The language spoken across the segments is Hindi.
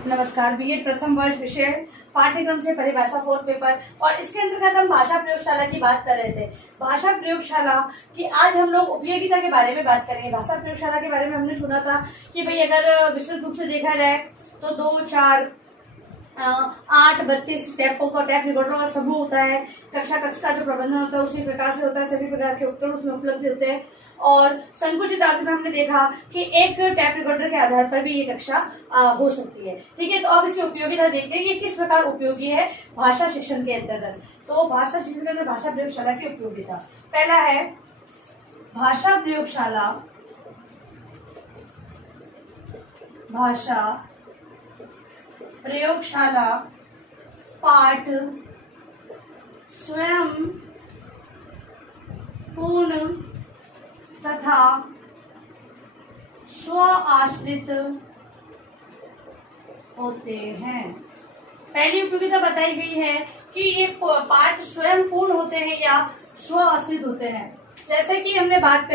नमस्कार। बीएड प्रथम वर्ष विषय पाठ्यक्रम से परिभाषा 4th पेपर और इसके अंतर्गत हम भाषा प्रयोगशाला की बात कर रहे थे। भाषा प्रयोगशाला की आज हम लोग उपयोगिता के बारे में बात करेंगे। भाषा प्रयोगशाला के बारे में हमने सुना था कि भाई अगर विस्तृत रूप से देखा जाए तो 2, 4, 8, 32 टैप रिकॉर्डरों का समूह होता है। कक्षा का जो प्रबंधन होता है उसी प्रकार से होता है। सभी प्रकार के उपकरण उसमें उपलब्ध होते हैं और संकुचित आकृति में हमने देखा कि एक टैप रिकॉर्डर के आधार पर भी ये कक्षा हो सकती है। ठीक है, तो अब इसकी उपयोगिता देखते हैं कि किस प्रकार उपयोगी है भाषा शिक्षण के अंतर्गत। तो भाषा शिक्षण के अंदर भाषा प्रयोगशाला की उपयोगिता, पहला है भाषा प्रयोगशाला पाठ स्वयं पूर्ण तथा स्व आश्रित होते हैं। पहली उपयोगिता बताई गई है कि ये पाठ स्वयं पूर्ण होते हैं या स्व आश्रित होते हैं। जैसे कि हमने बात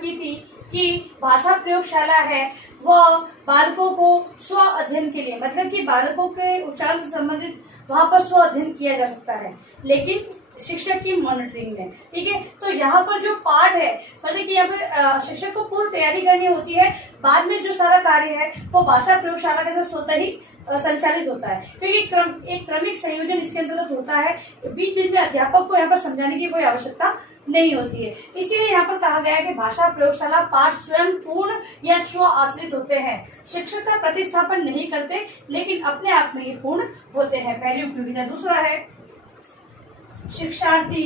की थी कि भाषा प्रयोगशाला है वह बालकों को स्व अध्ययन के लिए, मतलब कि बालकों के उच्चारण से संबंधित वहां पर स्व अध्ययन किया जा सकता है, लेकिन शिक्षक की मॉनिटरिंग में। ठीक है, तो यहाँ पर जो पाठ है, मतलब कि यहाँ पर शिक्षक को पूर्व तैयारी करनी होती है। बाद में जो सारा कार्य है वो भाषा प्रयोगशाला के अंदर स्वतः ही संचालित होता है, क्योंकि एक क्रमिक संयोजन इसके अंतर्गत होता है। बीच बीच में अध्यापक को यहाँ पर समझाने की कोई आवश्यकता नहीं होती है। इसीलिए यहाँ पर कहा गया है कि भाषा प्रयोगशाला पाठ स्वयं पूर्ण या स्व आश्रित होते हैं। शिक्षक का प्रतिस्थापन नहीं करते, लेकिन अपने आप में ही पूर्ण होते हैं। पहली उपयोगिता। दूसरा है शिक्षार्थी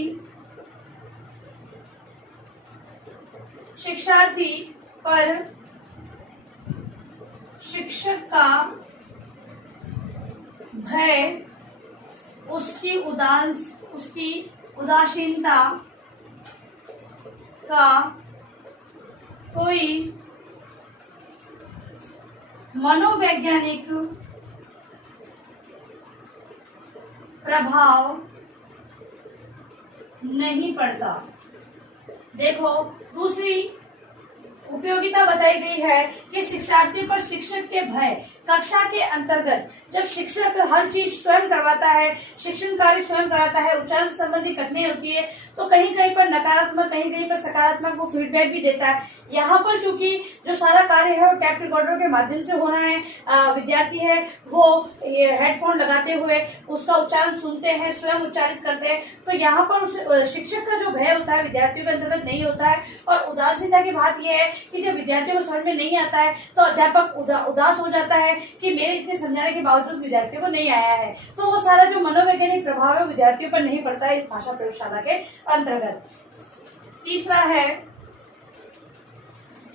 पर शिक्षक का भय, उसकी उदासीनता का कोई मनोवैज्ञानिक प्रभाव नहीं पड़ता। देखो, दूसरी उपयोगिता बताई गई है कि शिक्षार्थी पर शिक्षक के भय। कक्षा के अंतर्गत जब शिक्षक हर चीज स्वयं करवाता है, शिक्षण कार्य स्वयं कराता है, उच्चारण संबंधी कठिनाई होती है, तो कहीं कहीं पर नकारात्मक, कहीं कहीं पर सकारात्मक वो फीडबैक भी देता है। यहाँ पर चूंकि जो सारा कार्य है वो टैप रिकॉर्डर के माध्यम से होना है, विद्यार्थी है वो हेडफोन लगाते हुए उसका उच्चारण सुनते हैं, स्वयं उच्चारित करते हैं, तो यहाँ पर उस शिक्षक का जो भय होता है विद्यार्थियों के अंतर्गत नहीं होता है। और उदासीनता की बात यह है कि जब विद्यार्थियों को समझ में नहीं आता है तो अध्यापक उदास हो जाता है कि मेरे इतने समझाने के बावजूद विद्यार्थियों को नहीं आया है, तो वो सारा जो मनोवैज्ञानिक प्रभाव है विद्यार्थियों पर नहीं पड़ता है इस भाषा प्रयोगशाला के अंतर्गत। तीसरा है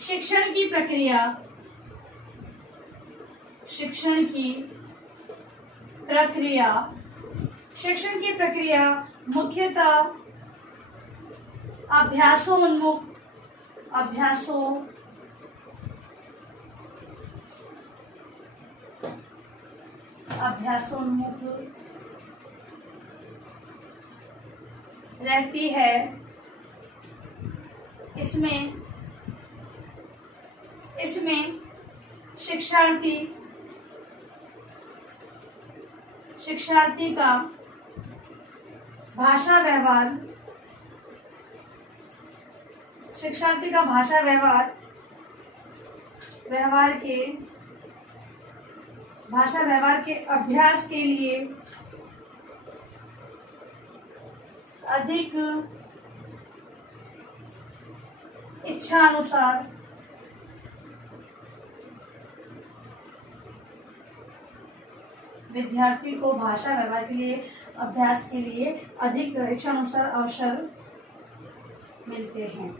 शिक्षण की प्रक्रिया मुख्यतः अभ्यासोन्मुख रहती है। इसमें शिक्षार्थी का भाषा व्यवहार के अभ्यास के लिए अधिक इच्छानुसार विद्यार्थी को भाषा व्यवहार के लिए अभ्यास के लिए अधिक इच्छानुसार अवसर मिलते हैं।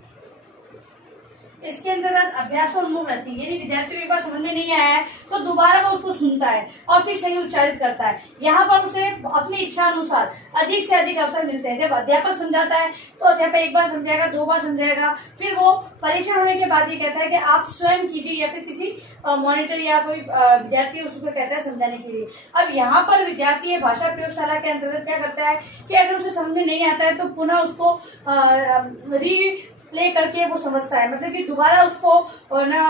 इसके अंतर्गत अभ्यासोन्मुख रहती है, यानी विद्यार्थी को एक बार समझ में नहीं आया है तो दोबारा वो उसको सुनता है और फिर सही उच्चारित करता है। यहाँ पर उसे अपनी इच्छा अनुसार अधिक से अधिक अवसर मिलते हैं। जब अध्यापक समझाता है तो अध्यापक एक बार समझाएगा, 2 बार समझाएगा, फिर वो परीक्षण होने के बाद ये कहता है कि आप स्वयं कीजिए या फिर किसी मॉनिटर या कोई विद्यार्थी उसको कहता है समझाने के लिए। अब यहाँ पर विद्यार्थी भाषा प्रयोगशाला के अंतर्गत क्या करता है कि अगर उसे समझ में नहीं आता है तो पुनः उसको प्ले करके वो समझता है, मतलब कि दोबारा उसको ना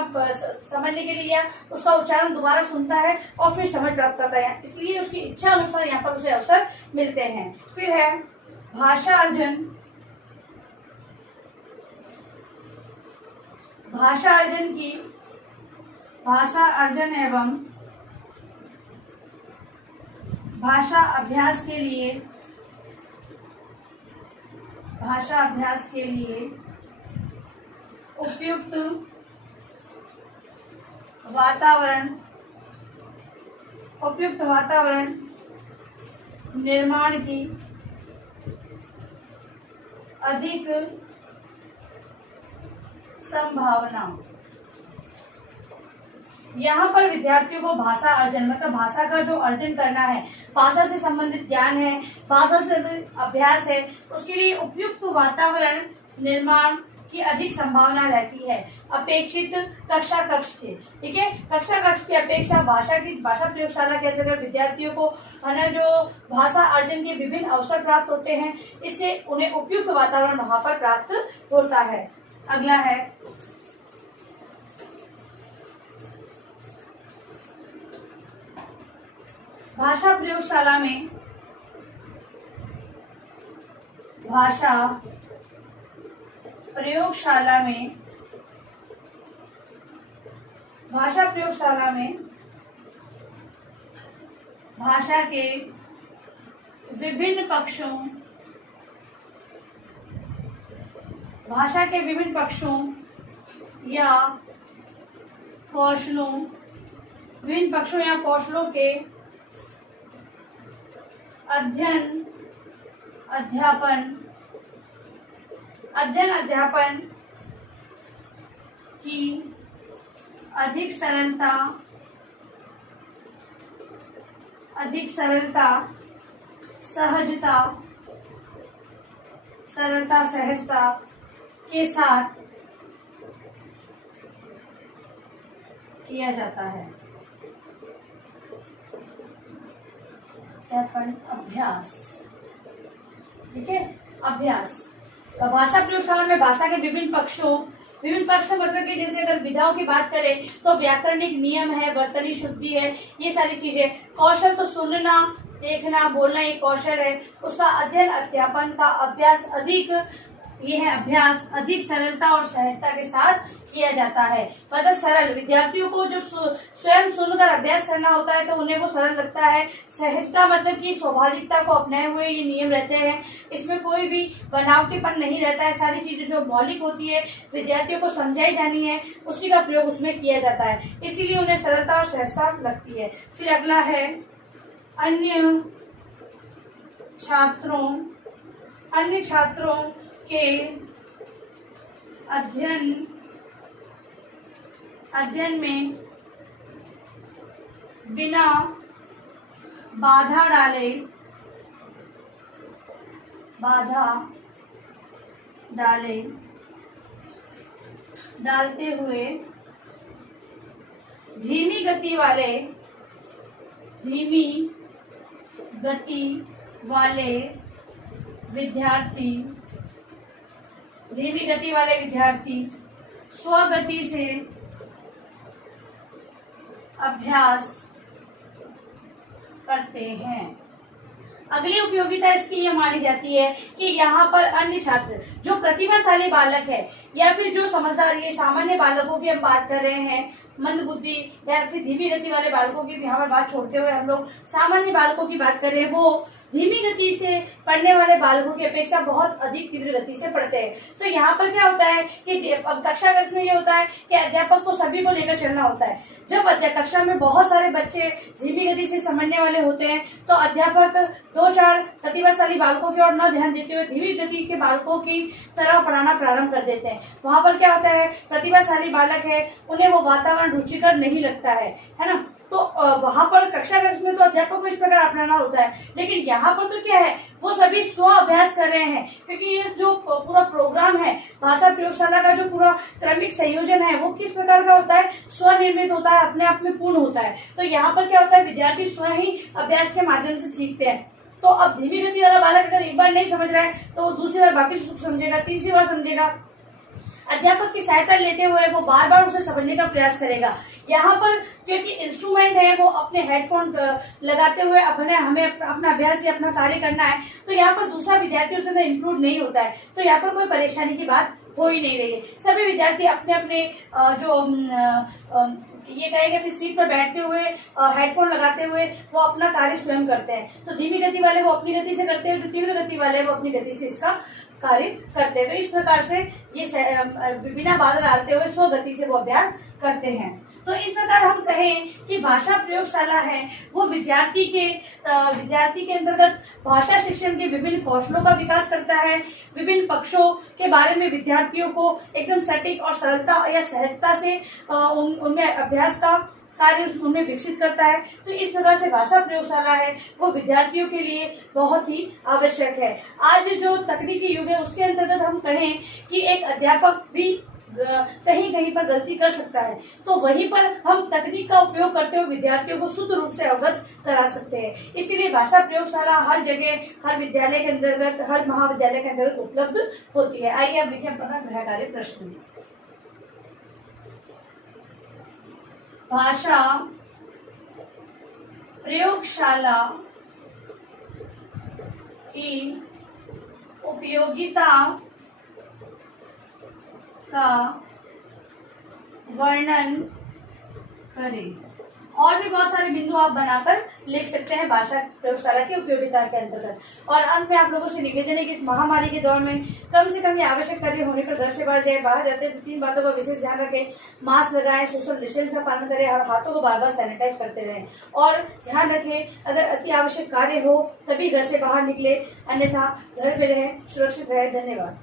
समझने के लिए या उसका उच्चारण दोबारा सुनता है और फिर समझ प्राप्त करता है, इसलिए उसकी इच्छा अनुसार यहाँ पर उसे अवसर मिलते हैं। फिर है भाषा अर्जन। भाषा अर्जन एवं भाषा अभ्यास के लिए उपयुक्त वातावरण निर्माण की अधिक संभावना। यहाँ पर विद्यार्थियों को भाषा अर्जन मतलब भाषा का जो अर्जन करना है, भाषा से संबंधित ज्ञान है, भाषा से अभ्यास है, उसके लिए उपयुक्त वातावरण निर्माण की अधिक संभावना रहती है अपेक्षित कक्षा कक्ष के। ठीक है, कक्षा कक्ष की अपेक्षा भाषा प्रयोगशाला के अंतर्गत विद्यार्थियों को है ना जो भाषा अर्जन के विभिन्न अवसर प्राप्त होते हैं, इससे उन्हें उपयुक्त वातावरण वहां पर प्राप्त होता है। अगला है भाषा प्रयोगशाला में भाषा के विभिन्न पक्षों या कौशलों के अध्ययन की अधिक सरलता सहजता के साथ किया जाता है। अभ्यास। ठीक है, अभ्यास। भाषा प्रयोगशाला में भाषा के विभिन्न पक्ष मतलब कि जैसे अगर विधाओं की बात करें तो व्याकरणिक नियम है, वर्तनी शुद्धि है, ये सारी चीजें। कौशल तो सुनना, देखना, बोलना ये कौशल है। उसका अध्ययन अध्यापन का अभ्यास अधिक सरलता और सहजता के साथ किया जाता है। मतलब सरल, विद्यार्थियों को जब स्वयं सुनकर अभ्यास करना होता है तो उन्हें वो सरल लगता है। सहजता मतलब कि स्वाभाविकता को अपनाए हुए ये नियम रहते हैं, इसमें कोई भी बनावटीपन नहीं रहता है। सारी चीजें जो मौलिक होती है विद्यार्थियों को समझाई जानी है, उसी का प्रयोग उसमें किया जाता है, इसीलिए उन्हें सरलता और सहजता लगती है। फिर अगला है अन्य छात्रों के अध्ययन में बिना बाधा डालते हुए धीमी गति वाले विद्यार्थी स्वगति से अभ्यास करते हैं। अगली उपयोगिता इसकी यह मानी जाती है कि यहाँ पर अन्य छात्र जो प्रतिभाशाली बालक है या फिर जो समझदार, ये सामान्य बालकों की हम बात कर रहे हैं, मंद बुद्धि या फिर धीमी गति वाले बालकों की यहाँ पर बात छोड़ते हुए हम लोग सामान्य बालकों की बात कर रहे हैं, वो धीमी गति से पढ़ने वाले बालकों की अपेक्षा बहुत अधिक तीव्र गति से पढ़ते हैं। तो यहाँ पर क्या होता है कि कक्षा कक्ष में ये होता है कि अध्यापक को सभी को लेकर चलना होता है। जब कक्षा में बहुत सारे बच्चे धीमी गति से समझने वाले होते हैं तो अध्यापक 2-4 प्रतिभाशाली बालकों की ओर न ध्यान देते हुए धीमी गति के बालकों की तरह पढ़ाना प्रारंभ कर देते हैं। वहां पर क्या होता है, प्रतिभाशाली बालक है, उन्हें वो वातावरण रुचिकर नहीं लगता है ना। तो वहां पर कक्षा कक्ष में तो अध्यापक को इस प्रकार अपनाना होता है, लेकिन यहाँ पर तो क्या है, वो सभी स्व अभ्यास कर रहे हैं, क्योंकि ये जो पूरा प्रोग्राम है भाषा प्रयोगशाला का, जो पूरा क्रमिक संयोजन है वो किस प्रकार का होता है, स्वनिर्मित होता है, अपने आप में पूर्ण होता है। तो यहाँ पर क्या होता है, विद्यार्थी स्वयं ही अभ्यास के माध्यम से सीखते हैं। तो अब धीमी गति वाला बालक अगर एक बार नहीं समझ रहा है तो वो दूसरी बार बाकी समझेगा, तीसरी बार समझेगा, अध्यापक की सहायता लेते हुए वो बार बार उसे समझने का प्रयास करेगा। यहाँ पर क्योंकि इंस्ट्रूमेंट है वो अपने हेडफोन लगाते हुए हमें अपना अभ्यास या अपना कार्य करना है, तो यहाँ पर दूसरा विद्यार्थी उसके अंदर इंक्लूड नहीं होता है, तो यहाँ पर कोई परेशानी की बात हो ही नहीं रही है। सभी विद्यार्थी अपने अपने ये कहेंगे अपनी सीट पर बैठते हुए हेडफोन लगाते हुए वो अपना कार्य स्वयं करते हैं। तो धीमी गति वाले वो अपनी गति से करते हैं, जो तीव्र गति वाले वो अपनी गति से इसका कार्य करते हैं। तो इस प्रकार से ये बिना बाधा डालते हुए स्व गति से वो अभ्यास करते हैं। तो इस प्रकार हम कहें कि भाषा प्रयोगशाला है वो विद्यार्थी के अंतर्गत भाषा शिक्षण के विभिन्न कौशलों का विकास करता है, विभिन्न पक्षों के बारे में विद्यार्थियों को एकदम सटीक और सरलता या सहजता से उनमें अभ्यास का कार्य उनमें विकसित करता है। तो इस प्रकार से भाषा प्रयोगशाला है वो विद्यार्थियों के लिए बहुत ही आवश्यक है। आज जो तकनीकी युग है उसके अंतर्गत हम कहें कि एक अध्यापक भी कहीं कहीं पर गलती कर सकता है, तो वहीं पर हम तकनीक का उपयोग करते हुए विद्यार्थियों को शुद्ध रूप से अवगत करा सकते हैं। इसीलिए भाषा प्रयोगशाला हर जगह, हर विद्यालय के अंतर्गत, हर महाविद्यालय के अंतर्गत उपलब्ध होती है। आइए अब लिखें अपना गृह कार्य प्रश्न। भाषा प्रयोगशाला की उपयोगिता का वर्णन करें। और भी बहुत सारे बिंदु आप बनाकर लिख सकते हैं भाषा प्रयोगशाला की उपयोगिता के अंतर्गत। और अंत में आप लोगों से निवेदन है कि इस महामारी के दौर में कम से कम ये आवश्यक कार्य होने पर घर से बाहर जाते हैं तो 3 बातों का विशेष ध्यान रखें। मास्क लगाएं, सोशल डिस्टेंस का पालन करें और हाथों को बार बार सैनिटाइज करते रहें। और ध्यान रखें अगर अति आवश्यक कार्य हो तभी घर से बाहर निकले, अन्यथा घर पे रहें, सुरक्षित रहें। धन्यवाद।